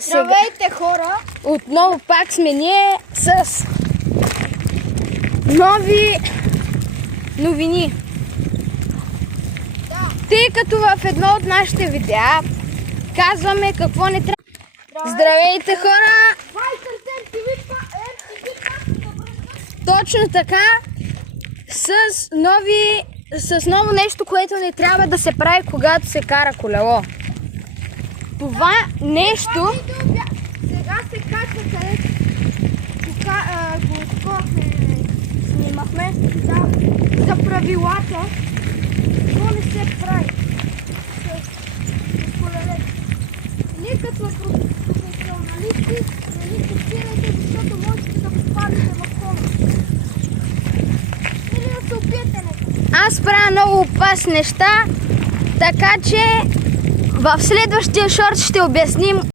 Здравейте, хора! Отново пак сме ние с нови новини. Да. Тъй като в едно от нашите видеа казваме какво не трябва. Здравейте, хора! Точно така, с ново нещо, което не трябва да се прави, когато се кара колело. Това нещо... Сега се качва където го снимахме за правилата. Това не се прави с колелето. Ние като професионалисти не ни копирайте, защото можете да попаднете в кома. Или да се опиете нещо. Аз правя много опасни неща, така че в следващия шорт ще обясним